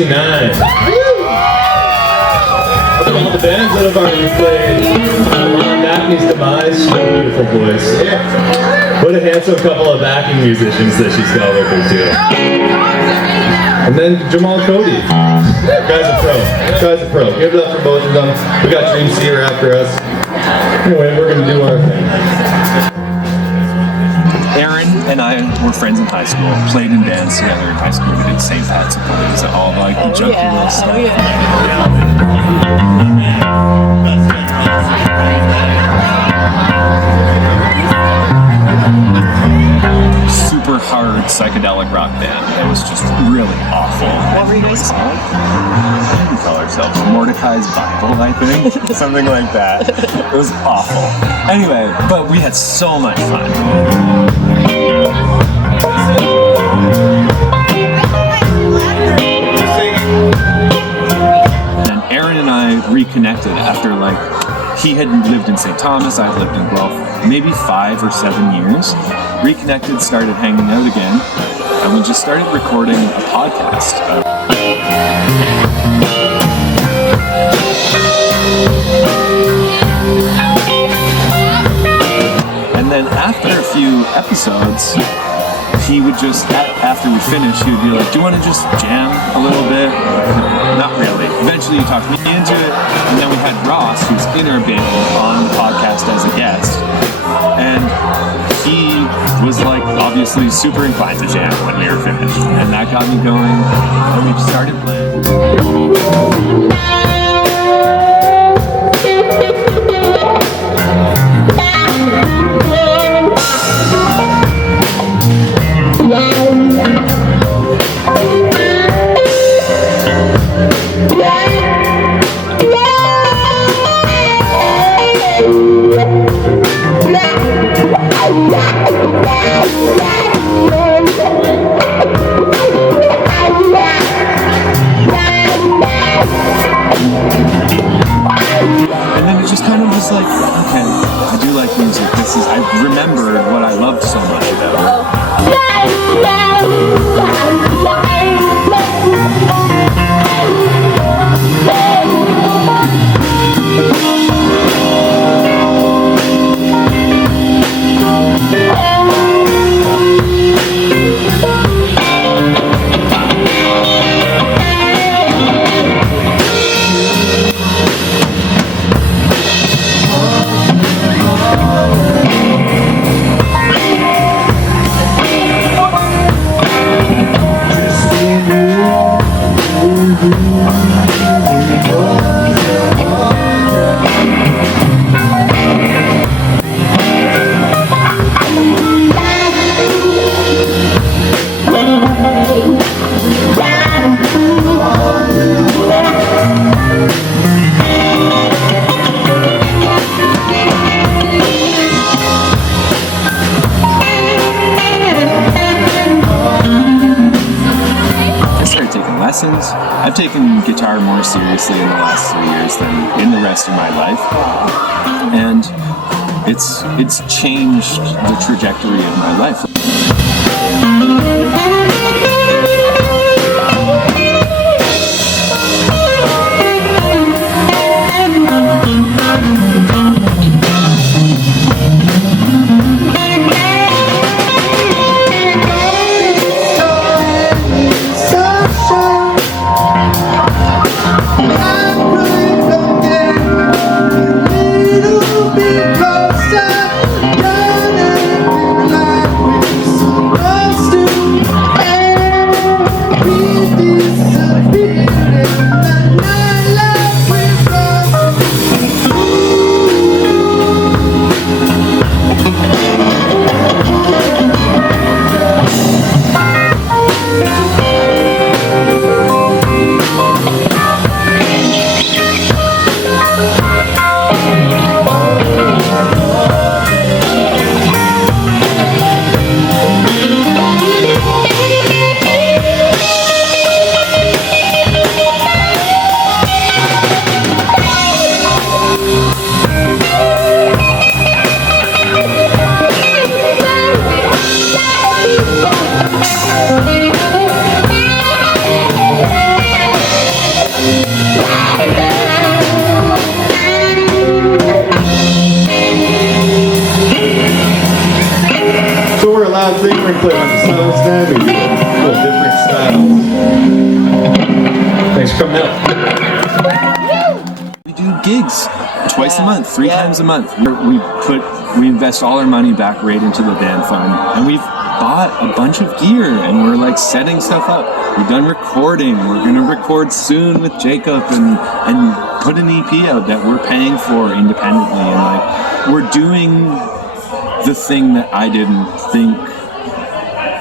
69. All the bands that have already played. Daphne's Demise, she's a beautiful voice. What a handsome couple of backing musicians that she's got with her too. And then Jamaal Cody. Guy's a pro. Guy's a pro. Give it up for both of them. We got Seer after us. Anyway, we're gonna do our thing. Aaron and I were friends in high school, played in bands together in high school. We did St. Pat's plays, all like the junky little stuff. Super hard psychedelic rock band that was just really awful. What were you guys called? We call ourselves Mordecai's Bible, I think. Something like that. It was awful. Anyway, but we had so much fun. And Aaron and I reconnected after he had lived in St. Thomas, I had lived in Guelph, maybe 5 or 7 years. Reconnected, started hanging out again, and we just started recording a podcast. And then after a few episodes, he would just, after we finished, he would be like, do you want to just jam a little bit? Not really. Eventually he talked me into it, and then we had Ross, who's in our band, on the podcast as a guest. And he was obviously super inclined to jam when we were finished. And that got me going, and we started playing. And then it just kind of was like, okay, I do like music. I remembered what I loved so much about I've taken guitar more seriously in the last 3 years than in the rest of my life, and it's changed the trajectory of my life. So we're allowed to sing and play on the sound stand. We do little different styles. Thanks for coming out. We do gigs twice a month, 3 times a month. We invest all our money back right into the band fund, and we've bought a bunch of gear, and we're like setting stuff up. We've done recording. We're gonna record soon with Jacob and put an EP out that we're paying for independently, and like we're doing the thing that I didn't think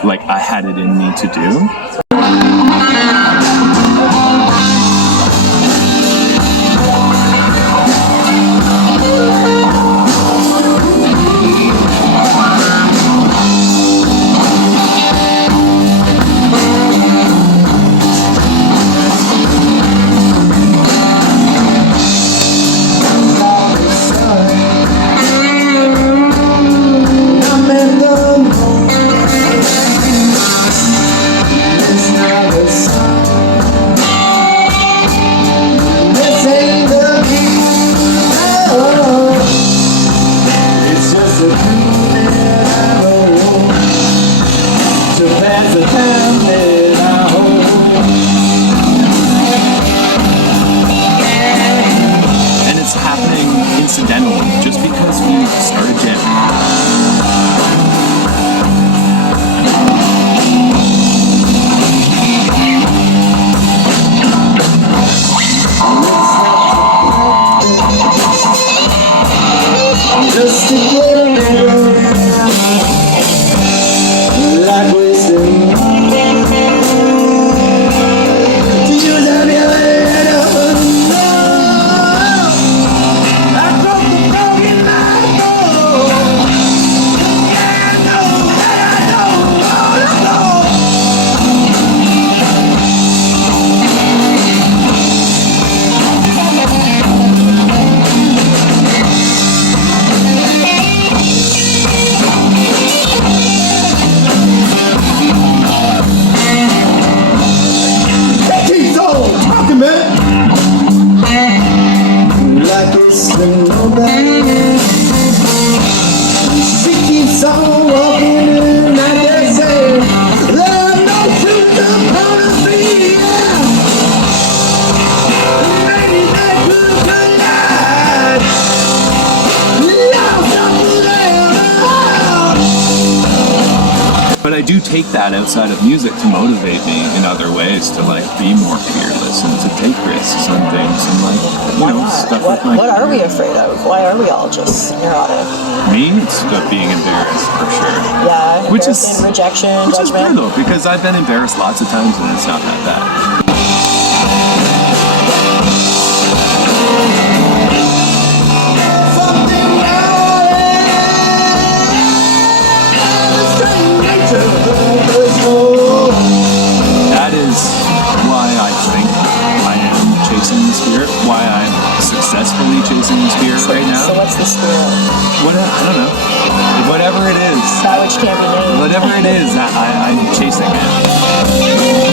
like I had it in me to do. Just because we started jamming. Just to get like we sing. To use up your head up and I broke the broken light bulb. Yeah, I know that I know all along. Keep on talking, man. Like it's nobody. She keeps on walking and I just say, there are no truth upon the sea. Maybe that could collide. Lost up there. But I do take that outside of music to motivate me in other ways to like be more fearless and to take risks on things and like, you know, stuff with my What are we career. afraid of? Why are we all just neurotic? Me, it's about being embarrassed for sure. Yeah, Which is- embarrassing, rejection, Which is fair judgment. though, because I've been embarrassed lots of times and it's not that bad. Something That is why I think I am chasing the spirit, why I'm successfully chasing the spirit right So now. what's the spirit? I don't know. Whatever it is. That which can't be named. Whatever it is, I'm chasing it.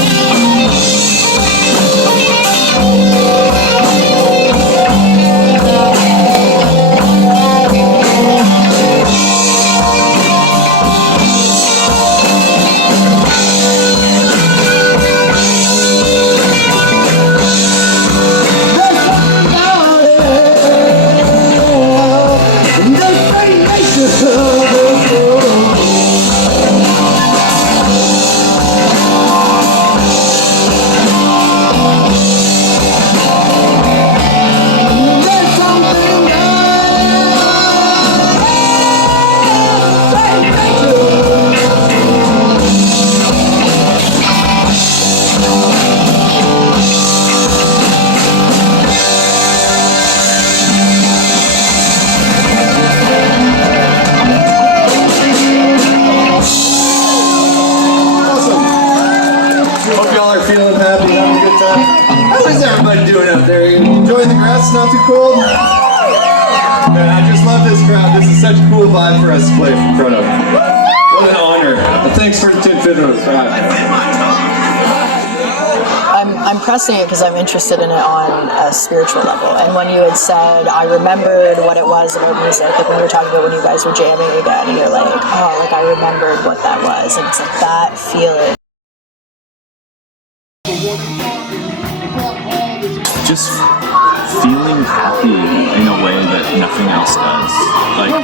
It's not too cold. Man, I just love this crowd. This is such a cool vibe for us to play in front of. What an honor. Thanks for Tin Fiddler. I'm I'm pressing it because I'm interested in it on a spiritual level. And when you had said, I remembered what it was about music, like when we were talking about when you guys were jamming again, and you're like, oh, like I remembered what that was. And it's like that feeling. Just feeling happy in a way that nothing else does. Like,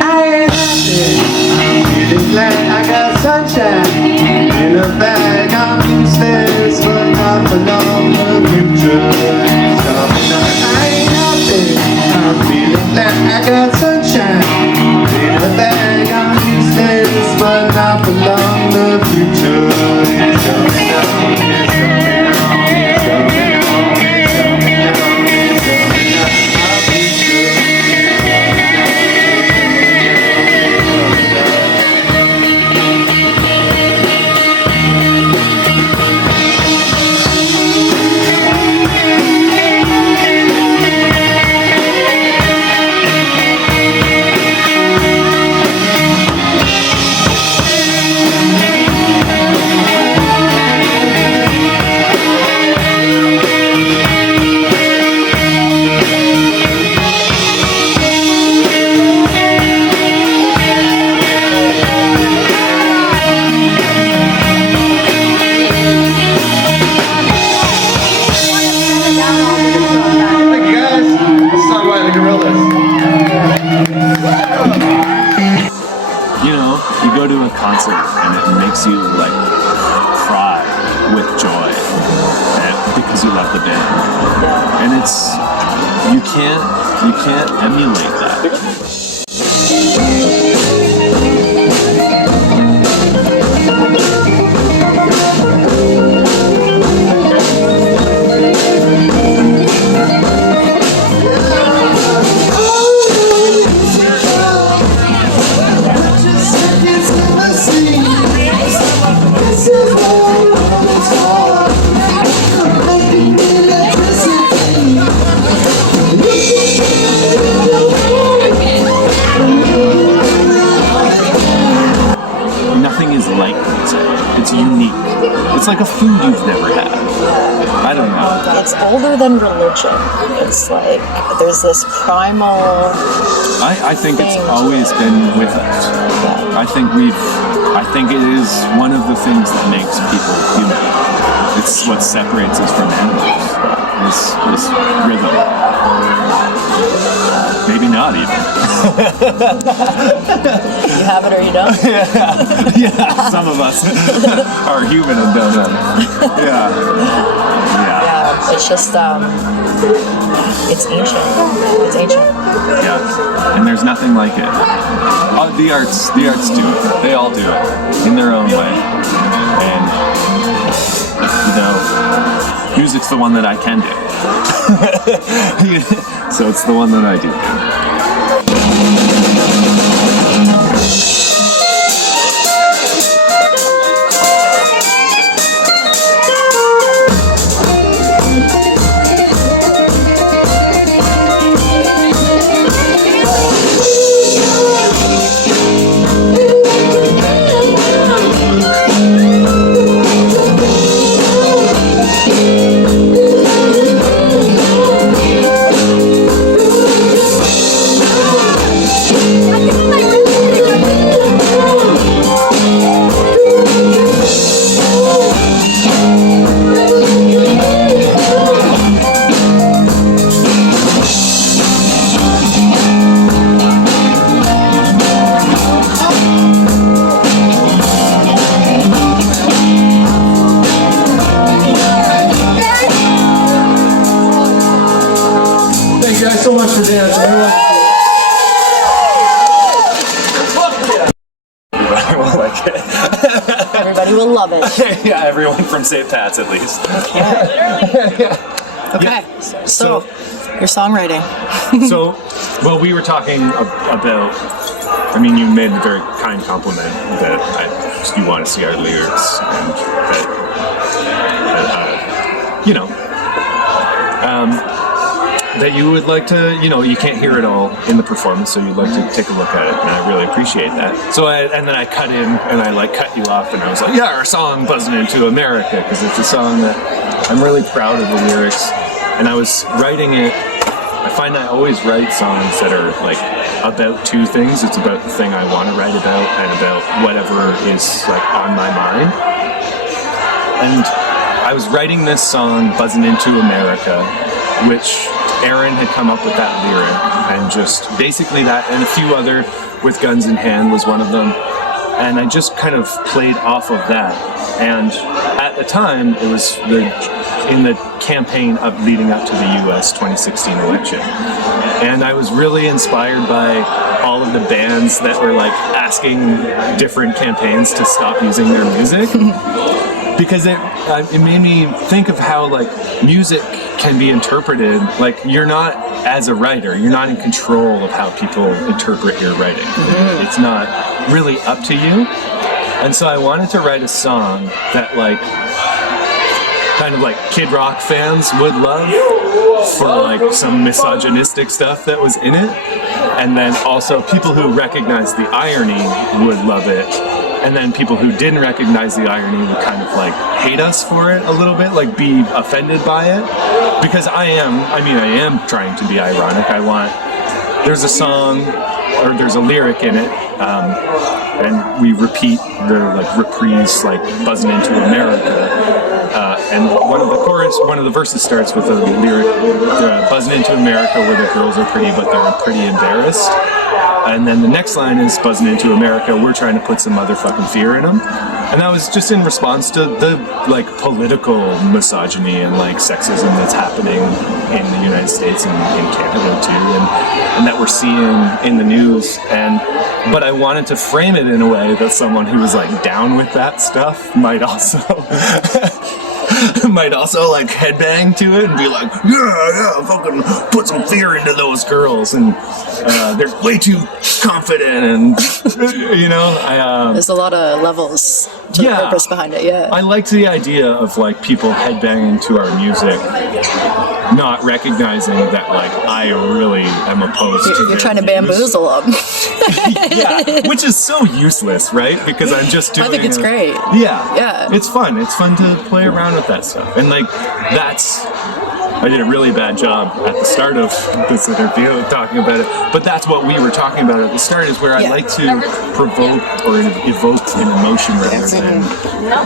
I ain't happy. I'm feeling glad I got sunshine in a bag. I'm useless, but not for long. The future is coming on. I ain't happy. I'm feeling glad I got sunshine in a bag. I'm useless, but not for long. The future is coming on. concert and it makes you like cry with joy because you love the band, and it's you can't emulate that. Nothing is like music. It's unique. It's like a food you've never had. I don't know. It's older than religion. It's like there's this primal. I think it's always been with us. I think it is one of the things that makes people human. It's what separates us from animals. This rhythm. Maybe not even. You have it or you don't. Yeah. Some of us are human and don't know. Yeah. It's just it's ancient. It's ancient. Yeah. And there's nothing like it. Oh, the arts do it. They all do it in their own way. And music's the one that I can do. So it's the one that I do. Everybody will love it. Yeah, everyone from St. Pat's at least. Okay. So your songwriting. Well, we were talking about. I mean, you made a very kind compliment that you want to see our lyrics and that you would like to, you can't hear it all in the performance, so you'd like to take a look at it, and I really appreciate that. So and then I cut in, and I cut you off, and I was like, yeah, our song Buzzing Into America, because it's a song that I'm really proud of the lyrics, and I was writing it. I find I always write songs that are like about two things. It's about the thing I want to write about and about whatever is like on my mind. And I was writing this song, Buzzing Into America, which Aaron had come up with that lyric, and just basically that, and a few other, With Guns in Hand was one of them. And I just kind of played off of that. And at the time, it was in the campaign leading up to the US 2016 election. And I was really inspired by all of the bands that were like asking different campaigns to stop using their music. Because it made me think of how like music can be interpreted. Like you're not, as a writer, you're not in control of how people interpret your writing. It's not really up to you. And so I wanted to write a song that like kind of like Kid Rock fans would love, for like some misogynistic stuff that was in it, and then also people who recognize the irony would love it, and then people who didn't recognize the irony would kind of like hate us for it a little bit, like be offended by it, because I am trying to be ironic. There's a song, or there's a lyric in it, and we repeat the like reprise, like Buzzing Into America, and one of the verses starts with a lyric, Buzzing Into America, where the girls are pretty but they're pretty embarrassed. And then the next line is Buzzing Into America, we're trying to put some motherfucking fear in them. And that was just in response to the like political misogyny and like sexism that's happening in the United States and in Canada too, and that we're seeing in the news. But I wanted to frame it in a way that someone who was like down with that stuff might also like headbang to it and be like, yeah, fucking put some fear into those girls, and they're way too confident, and there's a lot of levels to the purpose behind it. I liked the idea of like people headbanging to our music, not recognizing that like I really am opposed to you're trying to bamboozle them. Yeah, which is so useless, right? Because I'm just doing I think it's great. Yeah, it's fun. It's fun to play around with that stuff, and like I did a really bad job at the start of this interview talking about it, but that's what we were talking about at the start, is where I like to provoke or evoke an emotion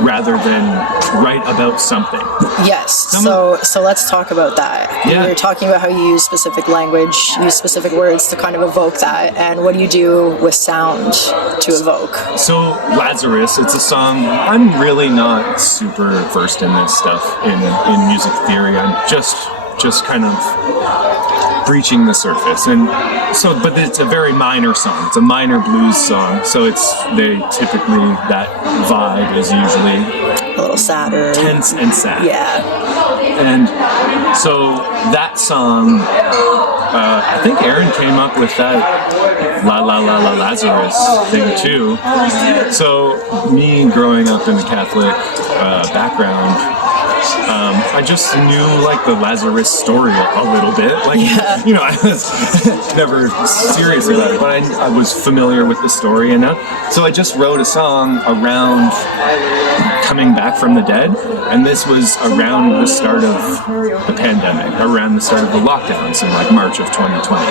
rather than write about something. Yes, so let's talk about that. You were talking about how you use specific language, use specific words to kind of evoke that, and what do you do with sound to evoke? So Lazarus, it's a song, I'm really not super versed in this stuff, in music theory. I'm just kind of breaching the surface, and so, but it's a very minor song. It's a minor blues song, so typically that vibe is usually a little sadder, tense and sad. Yeah. And so that song, I think Aaron came up with that La La La La Lazarus thing too. So me growing up in a Catholic background, I just knew like the Lazarus story a little bit. Like, I was never serious about it, but I was familiar with the story enough. So I just wrote a song around coming back from the dead, and this was around the start of the pandemic, around the start of the lockdowns in like March of 2020.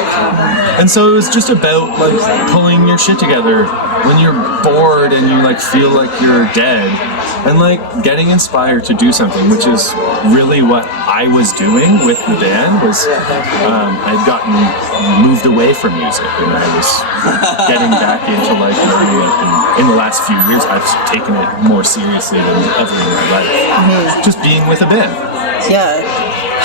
And so it was just about like pulling your shit together when you're bored and you like feel like you're dead, and like getting inspired to do something, which is really what I was doing with the band. Was I'd gotten moved away from music, and I was getting back into like learning it, and in the last few years I've taken it more seriously than ever in my life. Just being with a band.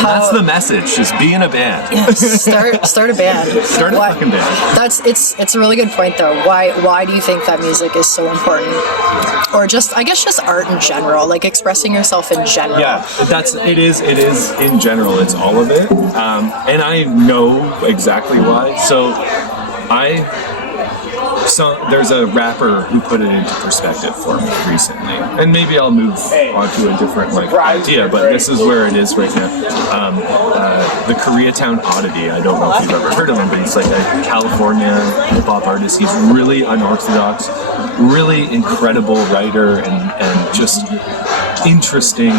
That's the message. Just be in a band. Start a band. Start a fucking band. It's a really good point though. Why do you think that music is so important? Or just art in general, like expressing yourself in general. Yeah, it is in general. It's all of it. And I know exactly why. So I So there's a rapper who put it into perspective for me recently, and maybe I'll move on to a different idea, but this is where it is right now. The Koreatown Oddity. I don't know if you've ever heard of him, but he's like a California hip hop artist. He's really unorthodox, really incredible writer, and just interesting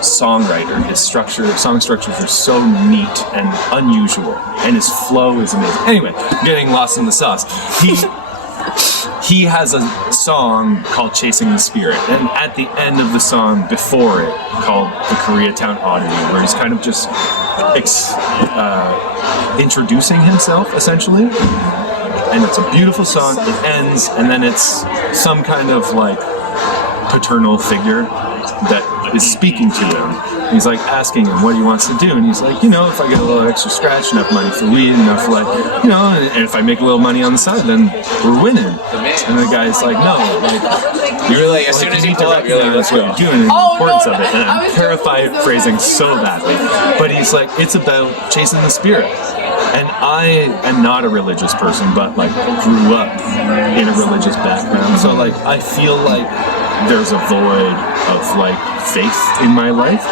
songwriter. His song structures are so neat and unusual, and his flow is amazing. Anyway, getting lost in the sauce. He has a song called Chasing the Spirit, and at the end of the song before it, called the Koreatown Oddity, where he's kind of just introducing himself, essentially. And it's a beautiful song. It ends, and then it's some kind of paternal figure that is speaking to him. He's asking him what he wants to do, and he's like, if I get a little extra scratch, enough money for weed, enough and if I make a little money on the side, then we're winning. And the guy's like, no, you're as soon as you pull up, you're that's what you're doing, and the importance of it. And I'm paraphrasing so badly, but he's like, it's about chasing the spirit. And I am not a religious person, but grew up in a religious background, so I feel like there's a void of faith in my life,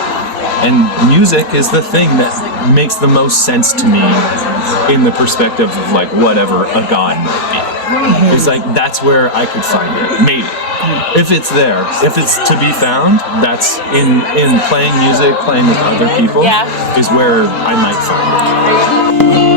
and music is the thing that makes the most sense to me in the perspective of whatever a god might be. It's that's where I could find it, maybe. If it's there, if it's to be found, that's in playing music, playing with other people, is where I might find it.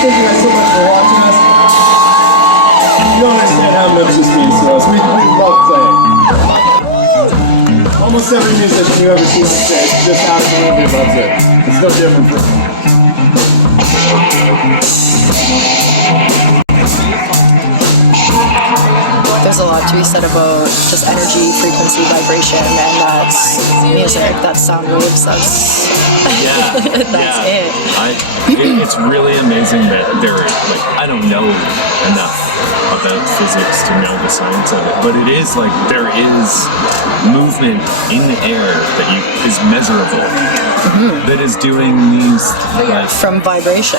thank you guys so much for watching us. You don't understand how much this means to us. We love playing. Almost every musician you ever see on stage just absolutely loves it. It's no different for There's a lot to be said about just energy, frequency, vibration, and that's music, that's sound waves, that's it. It's really amazing that I don't know enough about physics to know the science of it, but it is like there is movement in the air that is measurable, that is doing these from vibration.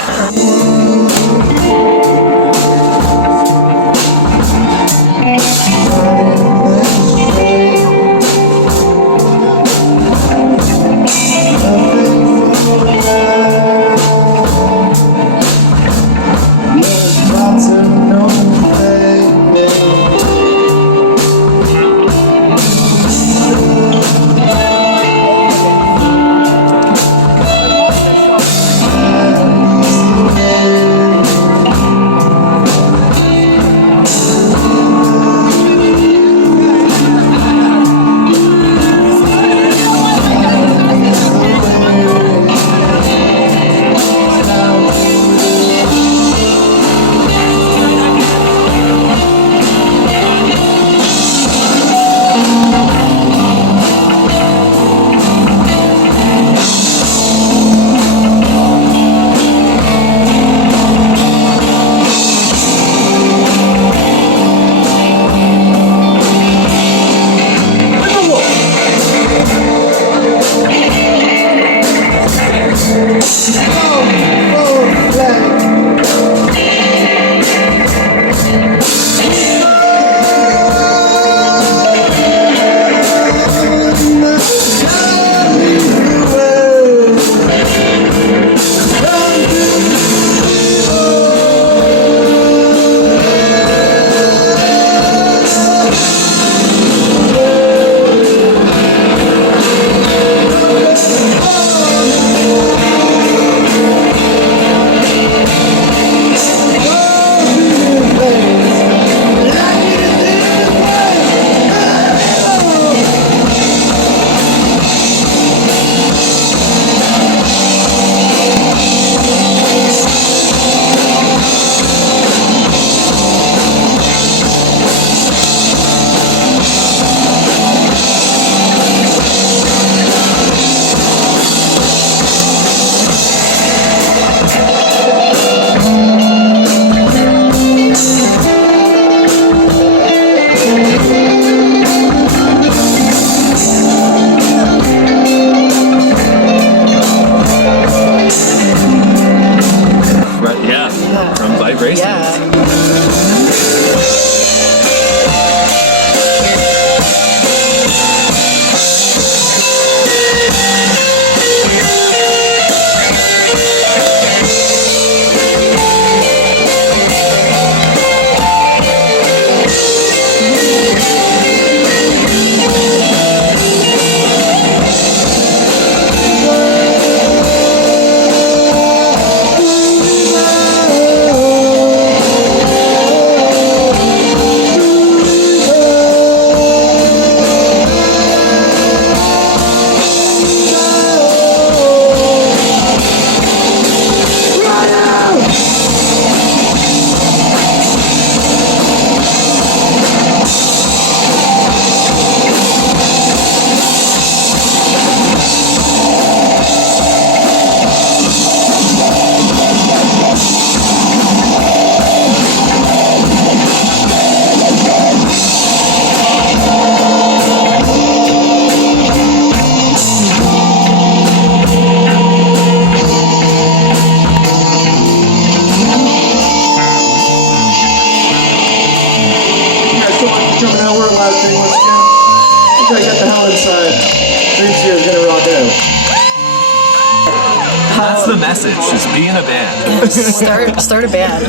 That's the message. Just be in a band. Start a band.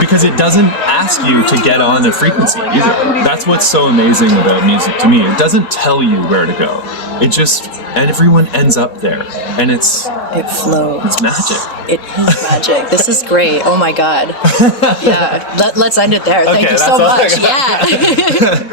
Because it doesn't ask you to get on the frequency either. That's what's so amazing about music to me. It doesn't tell you where to go. It just, and everyone ends up there. And it's It flows. It's magic. It is magic. This is great. Oh my God. Yeah. Let's end it there. Thank Okay, you so that's all I much. got. Yeah.